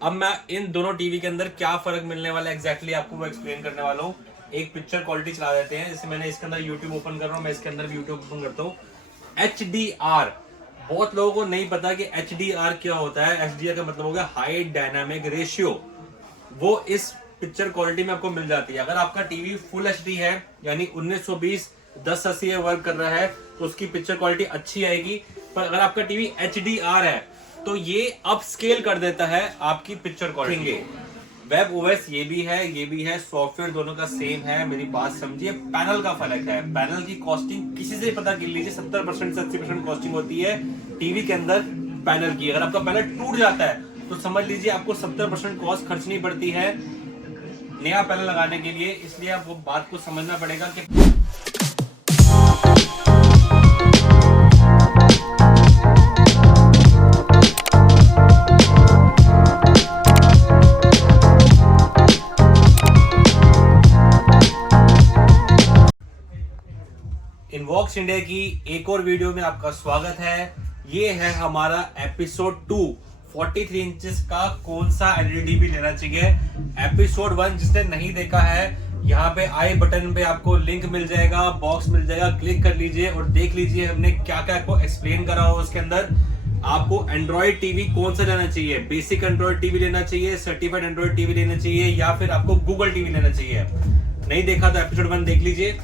अब मैं इन दोनों टीवी के अंदर क्या फर्क मिलने वाला है एग्जैक्टली आपको वो एक्सप्लेन करने वाला हूँ। एक पिक्चर क्वालिटी चला देते हैं, जैसे मैंने इसके अंदर यूट्यूब ओपन कर रहा हूँ, मैं इसके अंदर भी यूट्यूब ओपन करता हूँ। HDR, बहुत लोगों को नहीं पता कि HDR क्या होता है। HDR का मतलब हो गया हाई डायनामिक रेशियो। वो इस पिक्चर क्वालिटी में आपको मिल जाती है। अगर आपका टीवी फुल HD है यानी 1920 1080 वर्क कर रहा है तो उसकी पिक्चर क्वालिटी अच्छी आएगी। पर अगर आपका टीवी HDR है तो ये अप स्केल कर देता है आपकी पिक्चर क्वालिटी। वेब ओएस ये भी है, सॉफ्टवेयर दोनों का सेम है। मेरी बात समझिए, पैनल का फर्क है। पैनल की कॉस्टिंग किसी से पता कर लीजिए, 70% से 80% कॉस्टिंग होती है टीवी के अंदर पैनल की। अगर आपका पैनल टूट जाता है तो समझ लीजिए आपको 70% कॉस्ट खर्चनी पड़ती है नया पैनल लगाने के लिए। इसलिए आप वो बात को समझना पड़ेगा कि इनवॉक्स इंडिया की एक और वीडियो में आपका स्वागत है। ये है हमारा एपिसोड 2। 43 इंचेस का कौन सा एलईडी टीवी लेना चाहिए। एपिसोड 1 जिसने नहीं देखा है, यहाँ पे आई बटन पे आपको लिंक मिल जाएगा, बॉक्स मिल जाएगा, क्लिक कर लीजिए और देख लीजिए हमने क्या क्या आपको एक्सप्लेन करा हो उसके अंदर। आपको एंड्रॉइड टीवी कौन सा लेना चाहिए, बेसिक एंड्रॉइड टीवी लेना चाहिए, सर्टिफाइड एंड्रॉइड टीवी लेना चाहिए, या फिर आपको गूगल टीवी लेना चाहिए। नहीं देखा तो एपिसोड 1 देख लीजिए।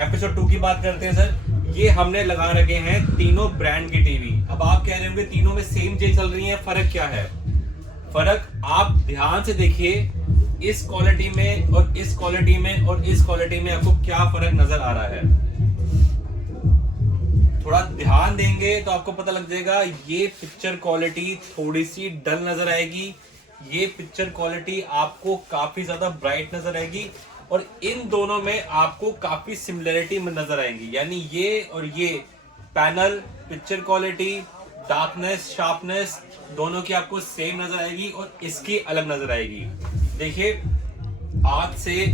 एपिसोड 2 की बात करते हैं सर। ये हमने लगा रखे हैं तीनों ब्रांड की टीवी। अब आप कह रहे होंगे तीनों में सेम चीज चल रही है, फर्क क्या है? फर्क आप ध्यान से देखिए, इस क्वालिटी में और इस क्वालिटी में और इस क्वालिटी में आपको क्या फर्क नजर आ रहा है। थोड़ा ध्यान देंगे तो आपको पता लग जाएगा। ये पिक्चर क्वालिटी थोड़ी सी डल नजर आएगी, ये पिक्चर क्वालिटी आपको काफी ज्यादा ब्राइट नजर आएगी, और इन दोनों में आपको काफी सिमिलरिटी में नजर आएंगी। यानी ये और ये panel, picture quality, darkness, sharpness दोनों की आपको सेम नजर आएगी और इसकी अलग नजर आएगी। देखिए, आज से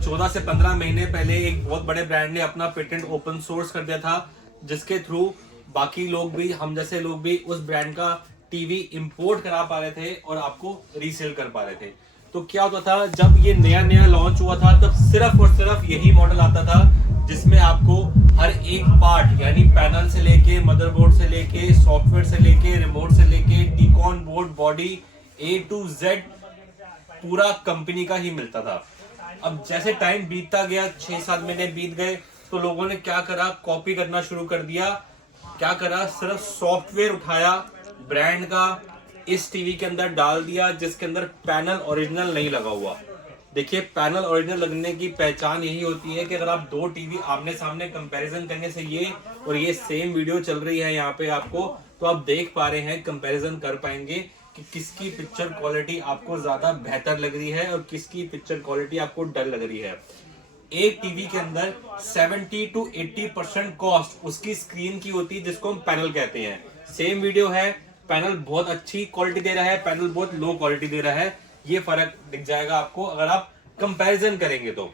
14 से 15 महीने पहले एक बहुत बड़े ब्रांड ने अपना पेटेंट ओपन सोर्स कर दिया था, जिसके थ्रू बाकी लोग भी, हम जैसे लोग भी उस ब्रांड का टीवी इंपोर्ट करा पा रहे थे और आपको रीसेल कर पा रहे थे। तो क्या होता था, जब ये नया लॉन्च हुआ था तब सिर्फ और सिर्फ यही मॉडल आता था जिसमें आपको हर एक पार्ट यानी पैनल से लेके, मदरबोर्ड से लेके, सॉफ्टवेयर से लेके, रिमोट से लेके, टीकॉन board, body A to Z पूरा कंपनी का ही मिलता था। अब जैसे टाइम बीतता गया, 6-7 महीने बीत गए, तो लोगों ने क्या करा, कॉपी करना शुरू कर दिया। क्या करा, सिर्फ सॉफ्टवेयर उठाया ब्रांड का, इस टीवी के अंदर डाल दिया जिसके अंदर पैनल ओरिजिनल नहीं लगा हुआ। देखिए, पैनल ओरिजिनल लगने की पहचान यही होती है कि अगर आप दो टीवी आमने सामने कंपैरिजन करने से, ये और ये सेम वीडियो चल रही है यहाँ पे आपको, तो आप देख पा रहे हैं, कंपैरिजन कर पाएंगे कि किसकी पिक्चर क्वालिटी आपको ज्यादा बेहतर लग रही है और किसकी पिक्चर क्वालिटी आपको डल लग रही है। एक टीवी के अंदर 70 to 80% कॉस्ट उसकी स्क्रीन की होती है, जिसको हम पैनल कहते हैं। सेम वीडियो है, पैनल बहुत अच्छी क्वालिटी दे रहा है, पैनल बहुत लो क्वालिटी दे रहा है। ये फर्क दिख जाएगा आपको अगर आप कंपैरिजन करेंगे तो।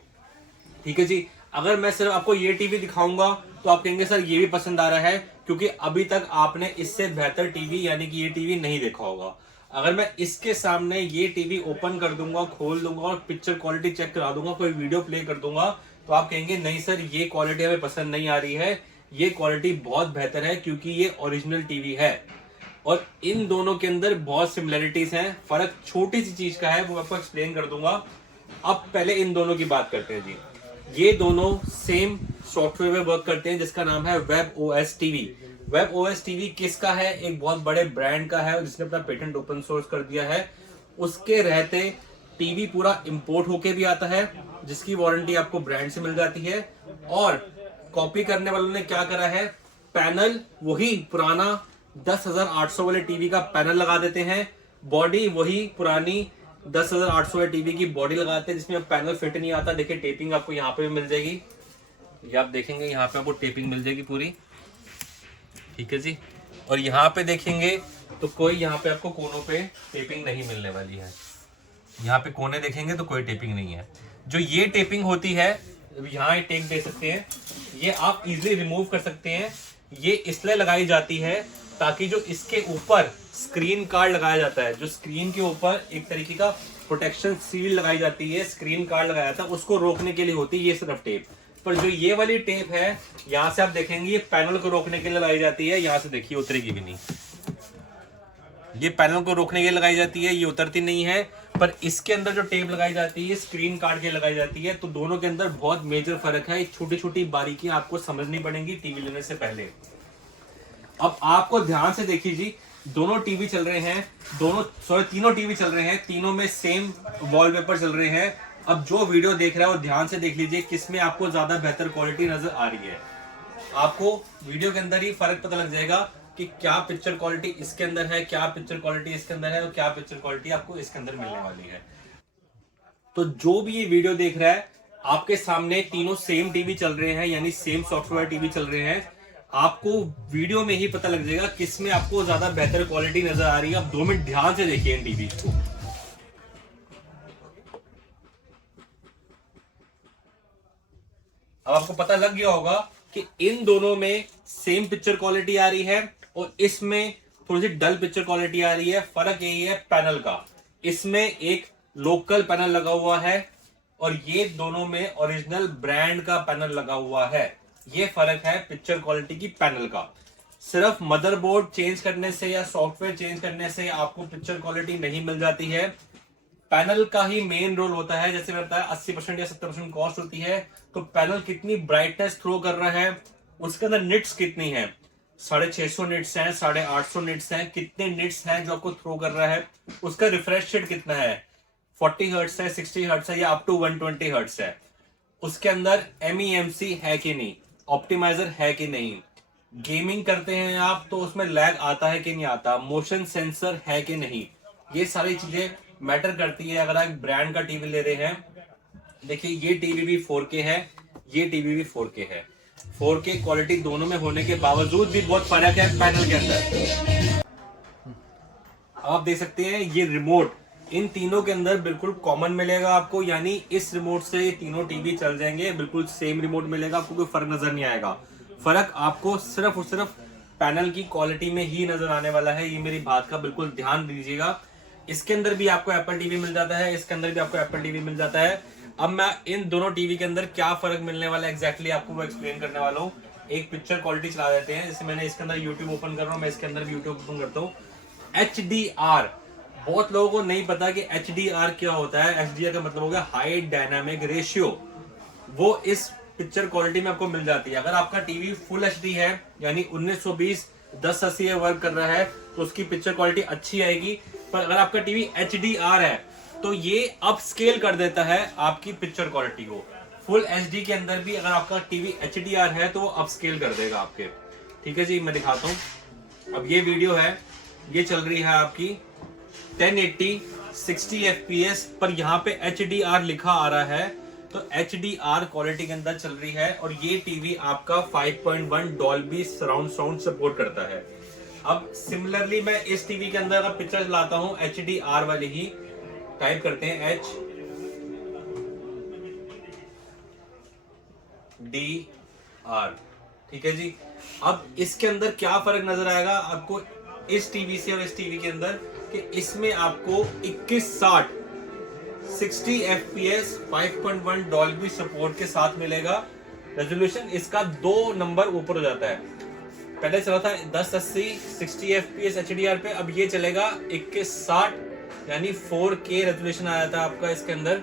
ठीक है जी। अगर मैं सिर्फ आपको ये टीवी दिखाऊंगा तो आप कहेंगे सर ये भी पसंद आ रहा है, क्योंकि अभी तक आपने इससे बेहतर टीवी यानी कि ये टीवी नहीं देखा होगा। अगर मैं इसके सामने ये टीवी ओपन कर दूंगा, खोल दूंगा और पिक्चर क्वालिटी चेक करा दूंगा, कोई वीडियो प्ले कर दूंगा, तो आप कहेंगे नहीं सर ये क्वालिटी हमें पसंद नहीं आ रही है, ये क्वालिटी बहुत बेहतर है क्योंकि ये ओरिजिनल टीवी है। और इन दोनों के अंदर बहुत सिमिलरिटीज हैं। फर्क छोटी सी चीज का है, वो आपको एक्सप्लेन कर दूंगा। अब पहले इन दोनों की बात करते हैं जी। ये दोनों सेम सॉफ्टवेयर में वर्क करते हैं जिसका नाम है web OS TV. Web OS TV किसका है? एक बहुत बड़े ब्रांड का है जिसने अपना पेटेंट ओपन सोर्स कर दिया है। उसके रहते टीवी पूरा इंपोर्ट होके भी आता है, जिसकी वारंटी आपको ब्रांड से मिल जाती है। और कॉपी करने वालों ने क्या करा है, पैनल वही पुराना 10,800 वाले टीवी का पैनल लगा देते हैं, बॉडी वही पुरानी 10,800 वाले टीवी की बॉडी लगाते हैं, जिसमें अब पैनल फिट नहीं आता। देखिए, टेपिंग आपको यहाँ पे भी मिल जाएगी, ये आप देखेंगे यहाँ पे आपको टेपिंग मिल जाएगी पूरी। ठीक है जी। और यहाँ पे देखेंगे तो कोई यहाँ पे आपको कोनों पे टेपिंग नहीं मिलने वाली है। यहाँ पे कोने देखेंगे तो कोई टेपिंग नहीं है। जो ये टेपिंग होती है, यहाँ टेक दे सकते हैं, ये आप इजीली रिमूव कर सकते हैं। ये इसलिए लगाई जाती है ताकि जो इसके ऊपर स्क्रीन कार्ड लगाया जाता है, जो स्क्रीन के ऊपर एक तरीके का प्रोटेक्शन सील लगाई जाती है, स्क्रीन कार्ड लगाया जाता है, उसको रोकने के लिए होती है ये सिर्फ टेप। पर जो ये वाली टेप है, यहाँ से आप देखेंगे ये पैनल को रोकने के लिए लगाई जाती है। यहाँ से देखिए उतरेगी भी नहीं, ये पैनल को रोकने के लिए लगाई जाती है, ये उतरती नहीं है। पर इसके अंदर जो टेप लगाई जाती है स्क्रीन कार्ड के लगाई जाती है। तो दोनों के अंदर बहुत मेजर फर्क है। छोटी छोटी बारीकियां आपको समझनी पड़ेंगी टीवी लेने से पहले। अब आपको ध्यान से देखिए जी, दोनों टीवी चल रहे हैं, तीनों टीवी चल रहे हैं, तीनों में सेम वॉलपेपर चल रहे हैं। अब जो वीडियो देख रहा है वो ध्यान से देख लीजिए किसमें आपको ज्यादा बेहतर क्वालिटी नजर आ रही है। आपको वीडियो के अंदर ही फर्क पता लग जाएगा कि क्या पिक्चर क्वालिटी इसके अंदर है, क्या पिक्चर क्वालिटी इसके अंदर है और क्या पिक्चर क्वालिटी आपको इसके अंदर मिलने वाली है। तो जो भी ये वीडियो देख रहा है, आपके सामने तीनों सेम टीवी चल रहे हैं, यानी सेम सॉफ्टवेयर टीवी चल रहे हैं। आपको वीडियो में ही पता लग जाएगा किसमें आपको ज्यादा बेहतर क्वालिटी नजर आ रही है। आप 2 मिनट ध्यान से देखिए इन टीवी को। अब आपको पता लग गया होगा कि इन दोनों में सेम पिक्चर क्वालिटी आ रही है और इसमें थोड़ी सी डल पिक्चर क्वालिटी आ रही है। फर्क यही है पैनल का, इसमें एक लोकल पैनल लगा हुआ है और ये दोनों में ओरिजिनल ब्रांड का पैनल लगा हुआ है। ये फर्क है पिक्चर क्वालिटी की पैनल का। सिर्फ मदरबोर्ड चेंज करने से या सॉफ्टवेयर चेंज करने से आपको पिक्चर क्वालिटी नहीं मिल जाती है। पैनल का ही मेन रोल होता है। जैसे मैंने बताया 80% या 70% कॉस्ट होती है, तो पैनल कितनी ब्राइटनेस थ्रो कर रहा है, उसके अंदर निट्स कितनी है, 650 निट्स हैं, 850 निट्स हैं, कितने निट्स हैं जो आपको थ्रो कर रहा है, उसका रिफ्रेश रेट कितना है, 40 हर्ट्ज है, 60 हर्ट्ज है या अप टू 120 हर्ट्ज है, उसके अंदर MEMC है कि नहीं, ऑप्टिमाइजर है कि नहीं, गेमिंग करते हैं आप तो उसमें लैग आता है कि नहीं आता, मोशन सेंसर है कि नहीं, ये सारी चीजें मैटर करती है अगर आप ब्रांड का टीवी ले रहे हैं। देखिए ये टीवी भी 4K है, ये टीवी भी 4K है। 4K क्वालिटी दोनों में होने के बावजूद भी बहुत फर्क है पैनल के अंदर। आप देख सकते हैं ये रिमोट इन तीनों के अंदर बिल्कुल कॉमन मिलेगा आपको, यानी इस रिमोट से तीनों टीवी चल जाएंगे, बिल्कुल सेम रिमोट मिलेगा, आपको कोई फर्क नजर नहीं आएगा। फर्क आपको सिर्फ और सिर्फ पैनल की क्वालिटी में ही नजर आने वाला है। ये मेरी बात का बिल्कुल ध्यान दीजिएगा। इसके अंदर भी आपको एप्पल टीवी मिल जाता है, इसके अंदर भी आपको एप्पल टीवी मिल जाता है। अब मैं इन दोनों टीवी के अंदर क्या फर्क मिलने वाला है एग्जैक्टली आपको वो एक्सप्लेन करने वाला हूँ। एक पिक्चर क्वालिटी चला देते हैं। जैसे मैंने इसके अंदर यूट्यूब ओपन कर रहा हूँ, मैं इसके अंदर भी यूट्यूब ओपन करता हूँ। HDR, बहुत लोगों को नहीं पता कि HDR क्या होता है। HDR का मतलब हो गया हाई डायनामिक रेशियो। वो इस पिक्चर क्वालिटी में आपको मिल जाती है। अगर आपका टीवी फुल HD है, यानी 1920 1080 वर्क कर रहा है, तो उसकी पिक्चर क्वालिटी अच्छी आएगी। पर अगर आपका टीवी HDR है तो ये अप स्केल कर देता है आपकी पिक्चर क्वालिटी को। फुल HD के अंदर भी अगर आपका टीवी HDR है तो वो अप स्केल कर देगा आपके। ठीक है जी, मैं दिखाता हूँ। अब ये वीडियो है, ये चल रही है आपकी 1080 60 FPS पर, यहाँ पे HDR लिखा आ रहा है, तो HDR क्वालिटी के अंदर चल रही है। और ये टीवी आपका 5.1 डॉल्बी सराउंड साउंड सपोर्ट करता है। अब सिमिलरली मैं इस टीवी के अंदर अगर पिक्चर लाता हूं HDR वाली ही, टाइप करते हैं HDR, ठीक है जी। अब इसके अंदर क्या फर्क नजर आएगा आपको इस टीवी से और इस टीवी के अंदर, कि इसमें आपको 2160 60 FPS 5.1 डॉल्बी सपोर्ट के साथ मिलेगा। रेजोल्यूशन इसका 2 नंबर ऊपर हो जाता है। पहले चला था 1080 60 FPS HDR पे, अब ये चलेगा 2160 यानी 4K रेजोल्यूशन आया था आपका इसके अंदर,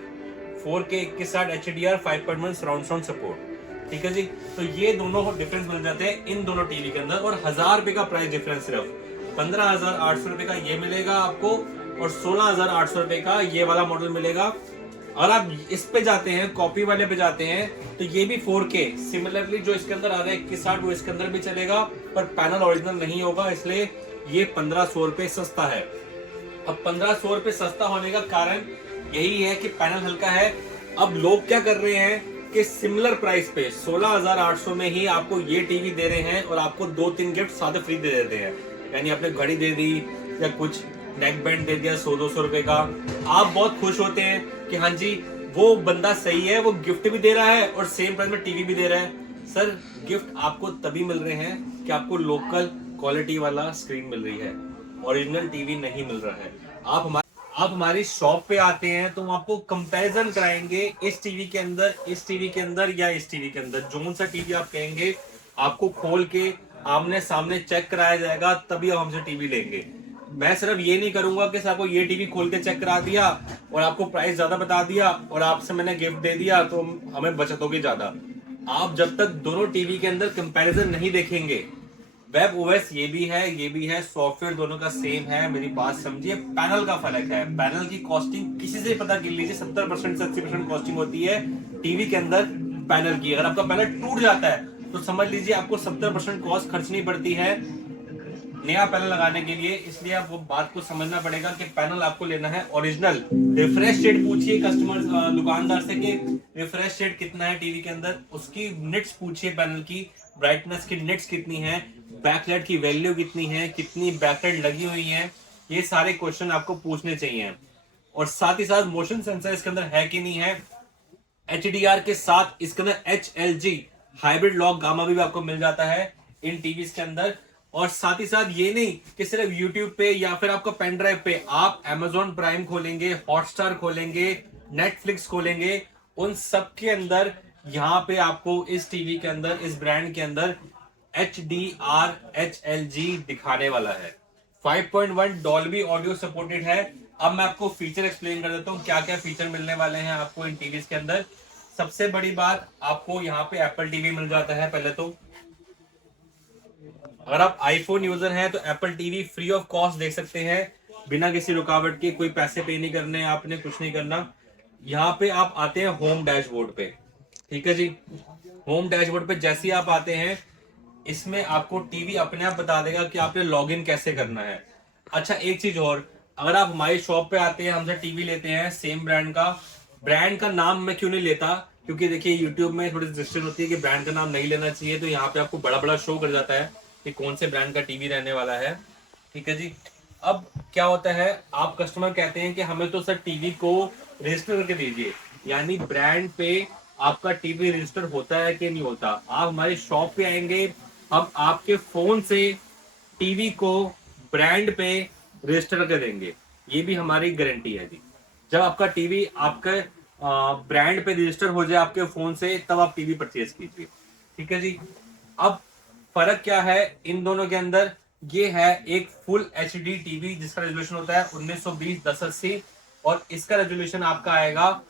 4K 2160 HDR 5.1 surround sound support. ठीक है जी, तो ये दोनों डिफरेंस मिल जाते हैं इन दोनों टीवी के अंदर। और 1000 रुपए का प्राइस डिफरेंस, सिर्फ 15,800 रुपए का ये मिलेगा आपको और 16,800 रुपए का ये वाला मॉडल मिलेगा। और आप इस पे जाते हैं, कॉपी वाले पे जाते हैं, तो ये भी 4K सिमिलरली जो इसके अंदर आ रहा है 2160 वो इसके अंदर भी चलेगा, पर पैनल ओरिजिनल नहीं होगा, इसलिए ये 1500 रुपए सस्ता है। अब 1500 रुपए सस्ता होने का कारण यही है कि पैनल हल्का है। अब लोग क्या कर रहे हैं कि सिमिलर प्राइस पे 16,800 में ही आपको ये टीवी दे रहे हैं और आपको 2-3 गिफ्ट साथ फ्री दे देते हैं। यानी आपने घड़ी दे दी या कुछ नेक बैंड दे दिया 100-200 रुपए का, आप बहुत खुश होते हैं कि हाँ जी वो बंदा सही है, वो गिफ्ट भी दे रहा है और सेम प्राइस में टीवी भी दे रहा है। सर गिफ्ट आपको तभी मिल रहे हैं कि आपको लोकल क्वालिटी वाला स्क्रीन मिल रही है, ओरिजिनल टीवी नहीं मिल रहा है। आप हमारी शॉप पे आते हैं तो हम आपको कंपैरिजन कराएंगे इस टीवी के अंदर, इस टीवी के अंदर या इस टीवी के अंदर। जो सा टीवी आप कहेंगे आपको खोल के आमने सामने चेक कराया जाएगा, तभी आप हमसे टीवी लेंगे। मैं सिर्फ ये नहीं करूंगा कि आपको ये टीवी खोल के चेक करा दिया और आपको प्राइस ज्यादा बता दिया और आपसे मैंने गिफ्ट दे दिया तो हमें बचत होगी ज्यादा। आप जब तक दोनों टीवी के अंदर कंपैरिजन नहीं देखेंगे, वेब ओएस ये भी है, ये भी है, सॉफ्टवेयर दोनों का सेम है, मेरी बात समझिए। पैनल का फर्क है, पैनल की कॉस्टिंग किसी से पता कर लीजिए, 70% से 80% कॉस्टिंग होती है टीवी के अंदर पैनल की। अगर आपका पैनल टूट जाता है तो समझ लीजिए आपको 70% कॉस्ट खर्चनी पड़ती है नया पैनल लगाने के लिए। इसलिए आप वो बात को समझना पड़ेगा कि पैनल आपको लेना है ओरिजिनल। रिफ्रेश रेट पूछिए कस्टमर दुकानदार से कि रिफ्रेश रेट कितना है टीवी के अंदर, उसकी निट्स पूछिए, पैनल की ब्राइटनेस की निट्स कितनी है, बैकलाइट की वैल्यू कितनी है, कितनी बैकलाइट लगी हुई है, ये सारे क्वेश्चन आपको पूछने चाहिए। और साथ ही साथ मोशन सेंसर इसके अंदर है कि नहीं है। HDR के साथ इसके अंदर HLG हाइब्रिड लॉक गामा भी आपको मिल जाता है इन टीवी के अंदर। और साथ ही साथ ये नहीं कि सिर्फ YouTube पे या फिर आपका पेन ड्राइव पे, आप Amazon प्राइम खोलेंगे, हॉटस्टार खोलेंगे, नेटफ्लिक्स खोलेंगे, उन सब के अंदर यहाँ पे आपको इस टीवी के अंदर, इस ब्रांड के अंदर HDR HLG दिखाने वाला है। 5.1 डॉल्बी ऑडियो सपोर्टेड है। अब मैं आपको फीचर एक्सप्लेन कर देता हूँ क्या क्या फीचर मिलने वाले हैं आपको इन टीवी के अंदर। सबसे बड़ी बात, आपको यहाँ पे एप्पल टीवी मिल जाता है। पहले तो अगर आप आईफोन यूजर हैं तो Apple TV free of cost देख सकते हैं, बिना किसी रुकावट के, कोई पैसे पे नहीं करने, आपने कुछ नहीं करना। यहाँ पे आप आते हैं होम डैशबोर्ड पे, ठीक है जी। होम डैशबोर्ड पे जैसे ही आप आते हैं, इसमें आपको टीवी अपने आप बता देगा कि आपने लॉगिन कैसे करना है। अच्छा एक चीज और, अगर आप हमारी शॉप पे आते हैं, हमसे टीवी लेते हैं सेम ब्रांड का नाम मैं क्यों नहीं लेता, क्योंकि देखिए यूट्यूब में थोड़ी रिस्ट्रिक्शन होती है कि ब्रांड का नाम नहीं लेना चाहिए, तो यहाँ पे आपको बड़ा बड़ा शो कर जाता है कि कौन से ब्रांड का टीवी रहने वाला है, ठीक है जी। अब क्या होता है, आप कस्टमर कहते हैं कि हमें तो सर टीवी को रजिस्टर करके दीजिए, यानी ब्रांड पे आपका टीवी रजिस्टर होता है कि नहीं होता। आप हमारी शॉप पे आएंगे, हम आपके फोन से टीवी को ब्रांड पे रजिस्टर कर देंगे, ये भी हमारी गारंटी है जी। जब आपका टीवी आपके ब्रांड पे रजिस्टर हो जाए आपके फोन से, तब आप टीवी परचेज कीजिए, ठीक है जी। अब फर्क क्या है इन दोनों के अंदर, ये है एक फुल HD टीवी जिसका रेजोल्यूशन होता है 1920x1080 और इसका रेजोल्यूशन आपका आएगा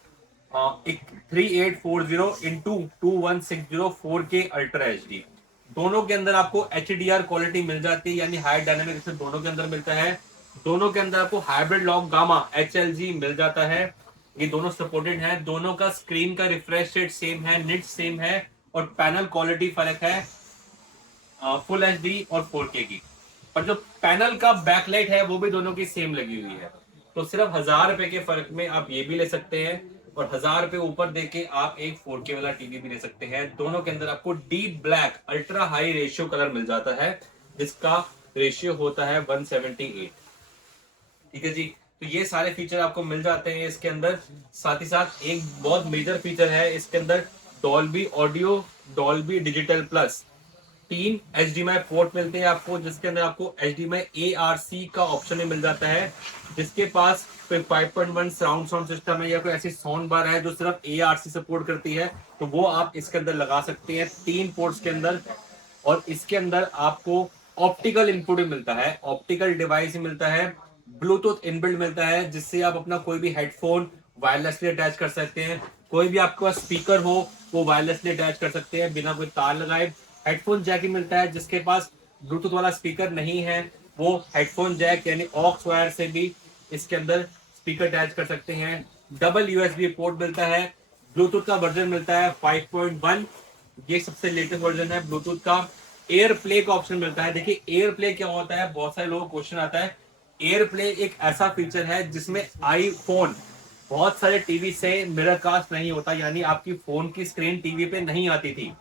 एक 3840x2160 4K अल्ट्रा HD। दोनों के अंदर आपको HDR क्वालिटी मिल जाती है, यानी हाई डायनामिक दोनों के अंदर मिलता है। दोनों के अंदर आपको हाइब्रिड लॉक गामा HLG मिल जाता है, ये दोनों सपोर्टेड है। दोनों का स्क्रीन का रिफ्रेश रेट सेम है, निट सेम है और पैनल क्वालिटी फर्क है फुल HD और 4K की। पर जो पैनल का बैकलाइट है वो भी दोनों की सेम लगी हुई है। तो सिर्फ 1000 रुपए के फर्क में आप ये भी ले सकते हैं और 1000 रुपए ऊपर देके आप एक 4K वाला टीवी भी ले सकते हैं। दोनों के अंदर आपको deep black ultra high ratio colour मिल जाता है, जिसका रेशियो होता है 178, ठीक है जी। तो ये सारे फीचर आपको मिल जाते हैं इसके अंदर। साथ ही साथ एक बहुत मेजर फीचर है इसके अंदर, Dolby audio, Dolby digital plus, 3 HDMI port मिलते हैं आपको, जिसके अंदर आपको HDMI ARC का ऑप्शन भी मिल जाता है। जिसके पास 5.1 साउंड सिस्टम है या कोई ऐसी साउंड बार है जो सिर्फ ARC सपोर्ट करती है, तो वो आप इसके अंदर लगा सकते हैं 3 पोर्ट्स के अंदर। और इसके अंदर आपको ऑप्टिकल इनपुट भी मिलता है, ऑप्टिकल डिवाइस मिलता है, ब्लूटूथ इनबिल्ट मिलता है, जिससे आप अपना कोई भी हेडफोन वायरलेसली अटैच कर सकते हैं। कोई भी आपके पास स्पीकर हो वो वायरलेसली अटैच कर सकते हैं बिना कोई तार लगाए। हेडफोन जैक मिलता है, जिसके पास ब्लूटूथ वाला स्पीकर नहीं है वो हेडफोन जैक यानी ऑक्स वायर से भी इसके अंदर स्पीकर अटैच कर सकते हैं। डबल USB पोर्ट मिलता है, ब्लूटूथ का वर्जन मिलता है 5.1, ये सबसे लेटेस्ट वर्जन है ब्लूटूथ का। एयर प्ले का ऑप्शन मिलता है। देखिए एयर प्ले क्या होता है, बहुत सारे लोगों को क्वेश्चन आता है। एयर प्ले एक ऐसा फीचर है जिसमें आईफोन बहुत सारे टीवी से मिरर कास्ट नहीं होता, यानी आपकी फोन की स्क्रीन टीवी पे नहीं आती थी।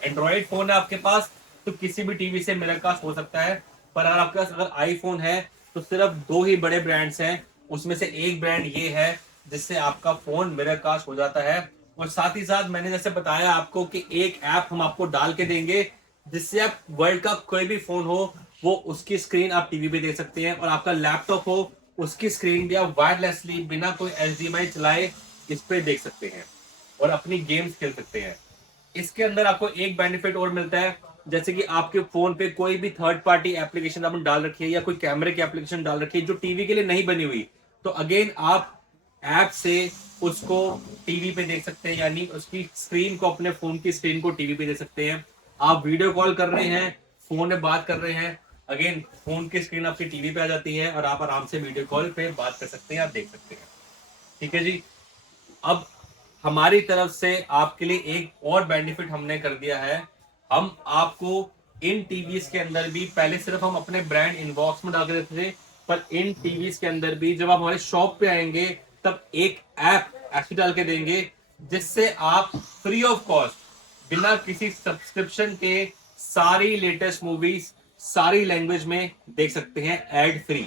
एंड्रॉइड फोन है आपके पास तो किसी भी टीवी से मिरर कास्ट हो सकता है, पर अगर आपके पास अगर आईफोन है तो सिर्फ 2 ही बड़े ब्रांड्स हैं, उसमें से एक ब्रांड ये है जिससे आपका फोन मिरर कास्ट हो जाता है। और साथ ही साथ मैंने जैसे बताया आपको कि एक ऐप हम आपको डाल के देंगे जिससे आप वर्ल्ड का कोई भी फोन हो वो उसकी स्क्रीन आप टीवी पे देख सकते हैं, और आपका लैपटॉप हो उसकी स्क्रीन भी आप वायरलेसली बिना कोई एचडीएमआई चलाए इस पे देख सकते हैं और अपनी गेम्स खेल सकते हैं। इसके अंदर आपको एक बेनिफिट और मिलता है, जैसे कि आपके फोन पे कोई भी थर्ड पार्टी एप्लीकेशन आपने डाल रखी है या कोई कैमरे की एप्लीकेशन डाल रखी है जो टीवी के लिए नहीं बनी हुई, तो अगेन आप ऐप से उसको टीवी पे देख सकते हैं, यानी उसकी स्क्रीन को, अपने फोन की स्क्रीन को टीवी पे देख सकते हैं। आप वीडियो कॉल कर रहे हैं, फोन में बात कर रहे हैं, अगेन फोन की स्क्रीन आपकी टीवी पे आ जाती है और आप आराम से वीडियो कॉल पे बात कर सकते हैं, आप देख सकते हैं। ठीक है जी। अब हमारी तरफ से आपके लिए एक और बेनिफिट हमने कर दिया है। हम आपको इन टीवीज के अंदर भी, पहले सिर्फ हम अपने ब्रांड इनबॉक्स में डाल के देते थे, पर इन टीवीज के अंदर भी जब आप हमारे शॉप पे आएंगे तब एक ऐप ऐसी डाल के देंगे जिससे आप फ्री ऑफ कॉस्ट बिना किसी सब्सक्रिप्शन के सारी लेटेस्ट मूवीज सारी लैंग्वेज में देख सकते हैं, एड फ्री।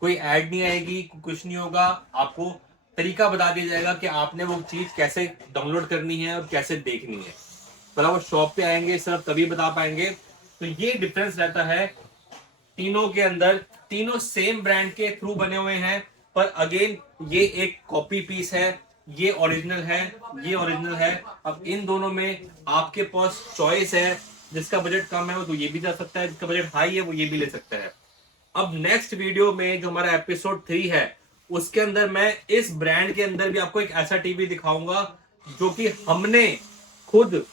कोई ऐड नहीं आएगी, कुछ नहीं होगा, आपको तरीका बता दिया जाएगा कि आपने वो चीज कैसे डाउनलोड करनी है और कैसे देखनी है। पर आप शॉप पे आएंगे सिर्फ तभी बता पाएंगे। तो ये डिफरेंस रहता है तीनों के अंदर। तीनों सेम ब्रांड के थ्रू बने हुए हैं, पर अगेन ये एक कॉपी पीस है, ये ओरिजिनल है, ये ओरिजिनल है। अब इन दोनों में आपके पास चॉइस है, जिसका बजट कम है वो तो ये भी जा सकता है, जिसका बजट हाई है वो ये भी ले सकता है। अब नेक्स्ट वीडियो में जो हमारा एपिसोड 3 है उसके अंदर मैं इस ब्रांड के अंदर भी आपको एक ऐसा टीवी दिखाऊंगा जो कि हमने खुद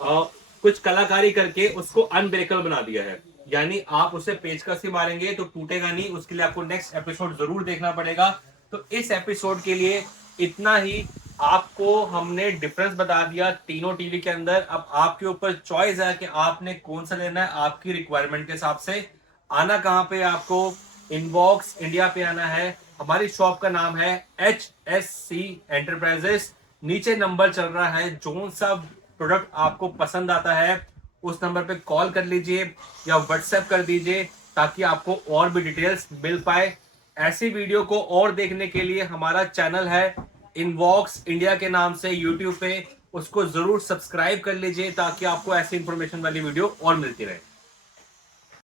कुछ कलाकारी करके उसको अनब्रेकेबल बना दिया है, यानी आप उसे पेचकस से मारेंगे तो टूटेगा नहीं। उसके लिए आपको नेक्स्ट एपिसोड जरूर देखना पड़ेगा। तो इस एपिसोड के लिए इतना ही, आपको हमने डिफरेंस बता दिया तीनों टीवी के अंदर। अब आपके ऊपर चॉइस है कि आपने कौन सा लेना है, आपकी रिक्वायरमेंट के हिसाब से। आना कहाँ पे, आपको इनबॉक्स इंडिया पे आना है। हमारी शॉप का नाम है HSC एंटरप्राइजेस। नीचे नंबर चल रहा है, जो सा प्रोडक्ट आपको पसंद आता है उस नंबर पे कॉल कर लीजिए या व्हाट्सएप कर दीजिए ताकि आपको और भी डिटेल्स मिल पाए। ऐसी वीडियो को और देखने के लिए हमारा चैनल है इनबॉक्स इंडिया के नाम से यूट्यूब पे, उसको जरूर सब्सक्राइब कर लीजिए ताकि आपको ऐसी इंफॉर्मेशन वाली वीडियो और मिलती रहे।